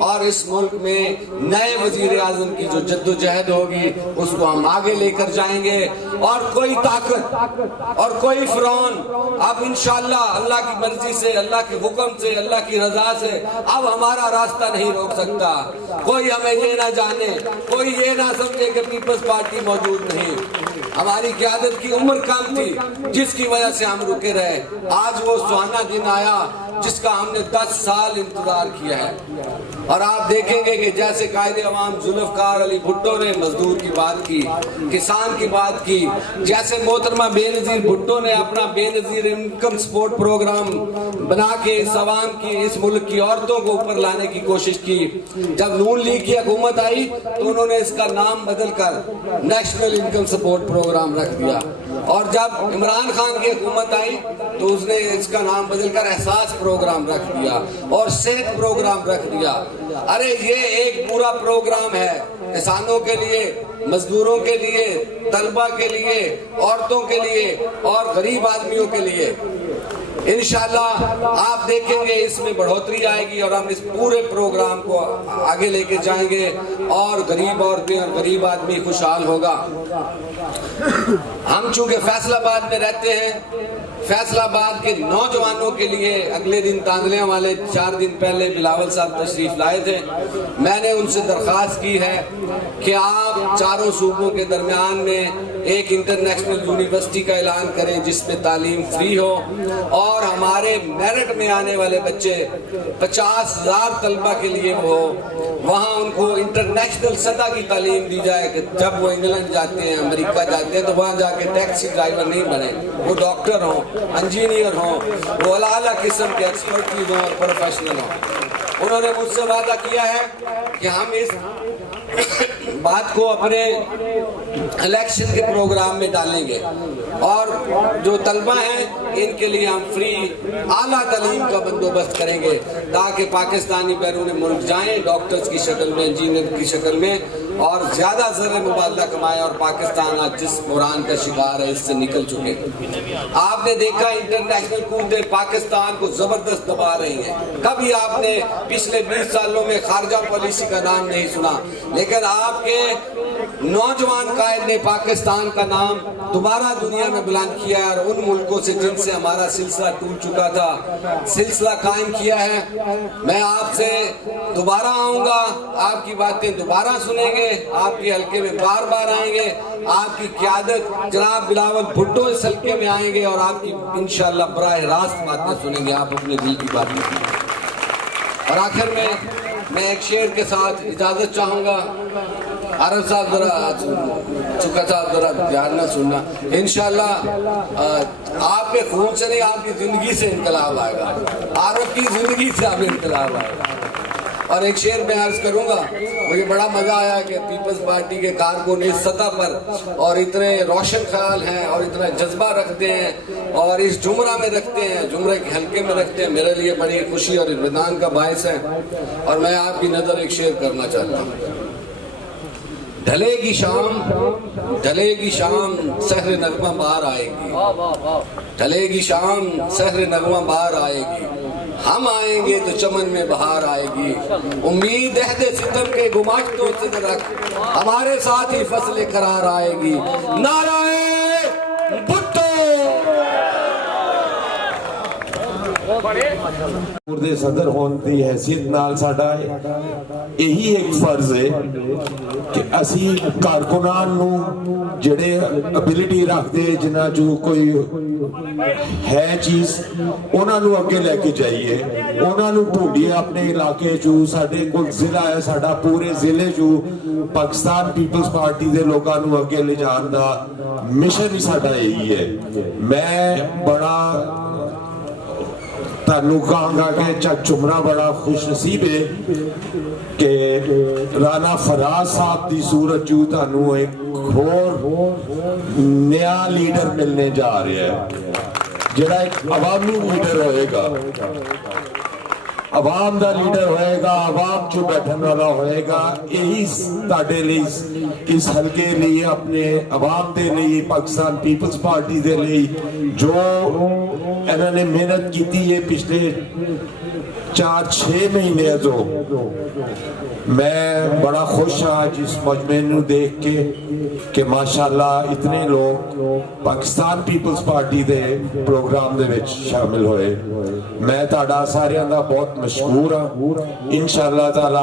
اور اس ملک میں نئے وزیر اعظم کی جو جدوجہد ہوگی اس کو ہم آگے لے کر جائیں گے، اور کوئی طاقت اور کوئی فرعون اب انشاءاللہ اللہ کی مرضی سے، اللہ کے حکم سے، اللہ کی رضا سے اب ہمارا راستہ نہیں روک سکتا۔ کوئی ہمیں یہ نہ جانے، کوئی یہ نہ سمجھے کہ پیپلز پارٹی موجود نہیں۔ ہماری قیادت کی عمر کم تھی جس کی وجہ سے ہم رکے رہے، آج وہ سہانا دن آیا جس کا ہم نے 10 سال انتظار کیا ہے۔ اور آپ دیکھیں گے کہ جیسے قائد عوام ذوالفقار علی بھٹو نے مزدور کی بات کی، کسان کی بات کی، جیسے محترمہ بے نظیر بھٹو نے اپنا بے نظیر انکم سپورٹ پروگرام بنا کے اس عوام کی، اس ملک کی عورتوں کو اوپر لانے کی کوشش کی۔ جب نون لیگ کی حکومت آئی تو انہوں نے اس کا نام بدل کر نیشنل انکم سپورٹ پروگرام رکھ دیا، اور جب عمران خان کی حکومت آئی تو اس نے اس کا نام بدل کر احساس پروگرام رکھ دیا اور صحت پروگرام رکھ دیا۔ ارے یہ ایک پورا پروگرام ہے کسانوں کے لیے، مزدوروں کے لیے، طلبہ کے لیے، عورتوں کے لیے اور غریب آدمیوں کے لیے۔ انشاءاللہ آپ دیکھیں گے اس میں بڑھوتری آئے گی اور ہم اس پورے پروگرام کو آگے لے کے جائیں گے اور غریب عورتیں اور غریب آدمی خوشحال ہوگا۔ ہم چونکہ فیصل آباد میں رہتے ہیں، فیصل آباد کے نوجوانوں کے لیے اگلے دن تاندلیاں والے 4 دن پہلے بلاول صاحب تشریف لائے تھے، میں نے ان سے درخواست کی ہے کہ آپ چاروں صوبوں کے درمیان میں ایک انٹرنیشنل یونیورسٹی کا اعلان کریں جس میں تعلیم فری ہو، اور ہمارے میرٹ میں آنے والے بچے 50,000 طلبہ کے لیے وہ وہاں ان کو انٹرنیشنل سطح کی تعلیم دی جائے کہ جب وہ انگلینڈ جاتے ہیں، امریکہ جاتے ہیں تو وہاں جا کے ٹیکسی ڈرائیور نہیں بنے، وہ ڈاکٹر ہوں، انجینئر ہوں، وہ اعلیٰ قسم کے ایکسپرٹیز ہوں اور پروفیشنل ہوں۔ انہوں نے مجھ سے وعدہ کیا ہے کہ ہم اس بات کو اپنے الیکشن کے پروگرام میں ڈالیں گے، اور جو طلبہ ہیں ان کے لیے ہم فری اعلیٰ تعلیم کا بندوبست کریں گے تاکہ پاکستانی بیرون ملک جائیں ڈاکٹرز کی شکل میں، انجینئر کی شکل میں، اور زیادہ زر مبادلہ کمائیں، اور پاکستان آج جس بحران کا شکار ہے اس سے نکل چکے۔ آپ نے دیکھا انٹرنیشنل قوتیں پاکستان کو زبردست دبا رہی ہیں، کبھی آپ نے پچھلے 20 سالوں میں خارجہ پالیسی کا نام نہیں سنا، لیکن آپ کے نوجوان قائد نے پاکستان کا نام دوبارہ دنیا میں بلند کیا ہے، اور ان ملکوں سے جن سے ہمارا سلسلہ ٹوٹ چکا تھا سلسلہ قائم کیا ہے۔ میں آپ سے دوبارہ آؤں گا، آپ کی باتیں دوبارہ سنیں گے، آپ کے حلقے میں بار بار آئیں گے، آپ کی قیادت جناب بلاول بھٹو اس حلقے میں آئیں گے اور آپ کی انشاءاللہ براہ راست باتیں سنیں گے، آپ اپنے دل کی باتیں سنیں گے۔ اور آخر میں ایک شعر کے ساتھ اجازت چاہوں گا۔ عارف صاحب ذرا چکا صاحب ذرا دھیان نہ سننا، انشاءاللہ آپ کے خون سے نہیں آپ کی زندگی سے انقلاب آئے گا، عارف کی زندگی سے آپ انقلاب آئے گا۔ اور ایک شعر میں عرض کروں گا، مجھے بڑا مزہ آیا کہ پیپلز پارٹی کے کارکن اس سطح پر اور اتنے روشن خیال ہیں اور اتنا جذبہ رکھتے ہیں اور اس جمرہ میں رکھتے ہیں، جمرہ کے حلقے میں رکھتے ہیں، میرے لیے بڑی خوشی اور اطمینان کا باعث ہے۔ اور میں آپ کی نظر ایک شعر کرنا چاہتا ہوں۔ ڈھلے گی شام، ڈھلے گی شام، سحر نغمہ بار آئے گی، ڈھلے گی شام، سحر نغمہ بار آئے گی، ہم آئیں گے تو چمن میں بہار آئے گی، امید عہد ستم کے گماشتوں سے رکھ، ہمارے ساتھ ہی فصل قرار آئے گی، نعرہ بھٹو۔ دے صدر ہون دی حیثیت نال ساڈا یہی ایک فرض ہے کہ اسی کارکنان نو جڑے ابیلٹی رکھتے جنہاں جو کوئی ہے چیز انہاں نو اگے لے کے جائیے، انہاں نو ڈھونڈیے اپنے علاقے جو ساڈے کول ضلع ہے، ساڈا پورے ضلع جو پاکستان پیپلز پارٹی دے لوگاں نو اگے لے جان دا مشن ہی ساڈا یہی ہے۔ میں بڑا تانوں کہاں گا کہ چک چمرہ بڑا خوش نصیب ہے کہ رانا فراز صاحب دی صورت جو تانوں ایک اور نیا لیڈر ملنے جا رہے ہیں، جڑا ایک عوامی لیڈر ہوئے گا، عوام دا لیڈر ہوئے گا، عوام جو بیٹھن والا ہوئے گا۔ یہی تاڑے لیے اس حلقے لیے اپنے عوام دے لیے پاکستان پیپلز پارٹی دے لیے جو انہوں نے محنت کی تھی یہ پچھلے 4-6 ਮਹੀਨਿਆਂ ਤੋਂ ਮੈਂ ਬੜਾ ਖੁਸ਼ ਹਾਂ ਜਿਸ ਮਜਮੇ ਨੂੰ ਦੇਖ ਕੇ ਕਿ ਮਾਸ਼ਾਅੱਲਾ ਇਤਨੇ ਲੋਕ ਪਾਕਿਸਤਾਨ ਪੀਪਲਸ ਪਾਰਟੀ ਦੇ ਪ੍ਰੋਗਰਾਮ ਦੇ ਵਿੱਚ ਸ਼ਾਮਿਲ ਹੋਏ। ਮੈਂ ਤੁਹਾਡਾ ਸਾਰਿਆਂ ਦਾ ਬਹੁਤ ਮਸ਼ਕੂਰ ਹਾਂ। ਇਨਸ਼ਾਅੱਲਾ ਤਾਲਾ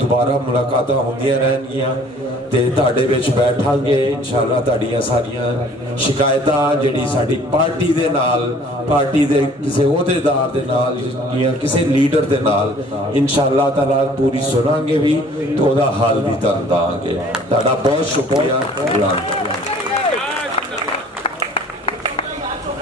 ਦੁਬਾਰਾ ਮੁਲਾਕਾਤਾਂ ਹੁੰਦੀਆਂ ਰਹਿਣਗੀਆਂ ਤੇ ਤੁਹਾਡੇ ਵਿੱਚ ਬੈਠਾਂਗੇ। ਇਨਸ਼ਾਅੱਲਾ ਤੁਹਾਡੀਆਂ ਸਾਰੀਆਂ ਸ਼ਿਕਾਇਤਾਂ ਜਿਹੜੀ ਸਾਡੀ ਪਾਰਟੀ ਦੇ ਨਾਲ, ਪਾਰਟੀ ਦੇ ਕਿਸੇ ਅਹੁਦੇਦਾਰ ਦੇ ਨਾਲ ਜਾਂ ਕਿਸੇ ਲੀਡਰ ਦੇ ਨਾਲ ਇਨਸ਼ਾਅੱਲਾ ਤਾਲਾ ਪੂਰੀ ਸੁਣਾਂਗੇ ਵੀ ਤੇ ਉਹਦਾ ਹੱਲ ਵੀ ਤੁਹਾਨੂੰ ਦਾਂਗੇ। ਤੁਹਾਡਾ ਬਹੁਤ ਸ਼ੁਕਰੀਆ।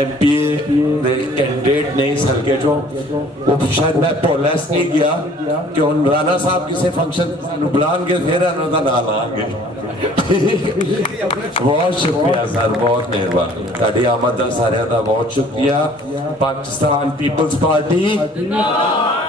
MPA ਦੇ ਕੈਂਡੀਡੇਟ ਨੇ ਇਸ ਹਲਕੇ ਚੋਂ। ਉਹ ਸ਼ਾਇਦ ਮੈਂ ਭੁੱਲਸ ਨਹੀਂ ਗਿਆ ਕਿ ਹੁਣ ਰਾਣਾ ਸਾਹਿਬ ਕਿਸੇ ਫੰਕਸ਼ਨ ਨੂੰ ਬੁਲਾਉਣਗੇ ਫਿਰ ਇਹਨਾਂ ਦਾ ਨਾਮ ਲਾਂਗੇ। ਬਹੁਤ ਸ਼ੁਕਰੀਆ ਸਰ, ਬਹੁਤ ਮਿਹਰਬਾਨੀ। ਤੁਹਾਡੀ ਆਮਦ ਦਾ ਸਾਰਿਆਂ ਦਾ ਬਹੁਤ ਸ਼ੁਕਰੀਆ। ਪਾਕਿਸਤਾਨ ਪੀਪਲਸ ਪਾਰਟੀ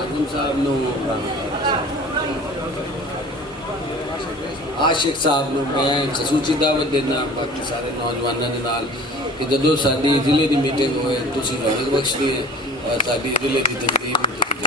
ਆਜ਼ਮ ਸਾਹਿਬ ਨੂੰ, ਆਸ਼ਿਕ ਸਾਹਿਬ ਨੂੰ ਮੈਂ ਖਸੂਸੀ ਦਾਵਤ ਦੇਣਾ ਬਾਕੀ ਸਾਰੇ ਨੌਜਵਾਨਾਂ ਦੇ ਨਾਲ ਕਿ ਜਦੋਂ ਸਾਡੀ ਜ਼ਿਲ੍ਹੇ ਦੀ ਮੀਟਿੰਗ ਹੋਏ ਤੁਸੀਂ ਰੌਣਕ ਬਖਸ਼ਣੀ ਹੈ। ਸਾਡੀ ਜ਼ਿਲ੍ਹੇ ਦੀ ਤਕਰੀਬ ਨੂੰ ਤੁਸੀਂ ਜਾਣ।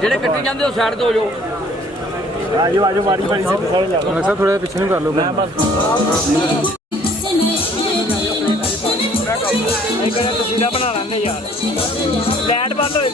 ਜਿਹੜੇ ਕੱਟੀ ਜਾਂਦੇ ਉਹ ਸਾਈਡ ਤੇ ਹੋ ਜਾਓ। ਆਜੋ ਆਜੋ ਮਾਰੀ ਮਾਰੀ ਸਾਰੇ ਜਾਓ। ਮੈਂ ਥੋੜਾ ਪਿੱਛੇ ਨੂੰ ਕਰ ਲਓ। ਮੈਂ ਬਸ ਇਹ ਕਹਿੰਦਾ ਤੁਸੀਂ ਦਾ ਬਣਾ ਲੈਣੇ ਯਾਰ। ਲਾਈਟ ਬੰਦ ਹੋਈ।